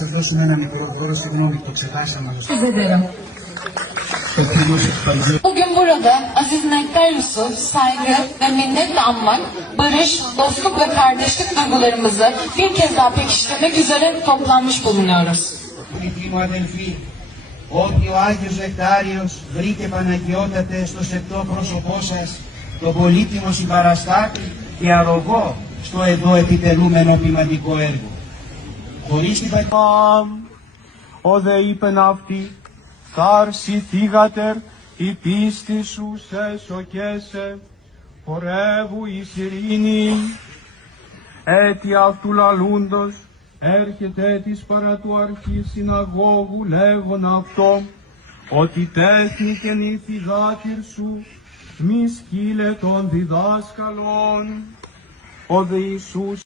σας δώσουμε ένα μικρό χώρο, συγγνώμη, το ξεχάσαμε. Bugün burada Aziz Nektar Yusuf, saygı ve minnetle anmak, barış, dostluk ve kardeşlik duygularımızı bir kez daha pekiştirmek üzere toplanmış bulunuyoruz. Ότι ο Άγιος Νεκτάριος βρήκε Παναγιώτατε στο σεπτό πρόσωπό σας τον πολύτιμο συμπαραστάτη και αρρωγό στο εδώ επιτελούμενο ποιηματικό έργο. Χωρίς την ο δε είπεν αυτή, θάρση θύγατερ, η πίστη σου σε σοκέσε, χορεύου εις ειρήνη. Έτι αυτού λαλούντος, έρχεται της παρά του αρχής συναγώγου λέγον αυτό, ότι τέθνικεν η φυγάτηρ σου, μη σκύλε των διδάσκαλων, ο δε Ιησούς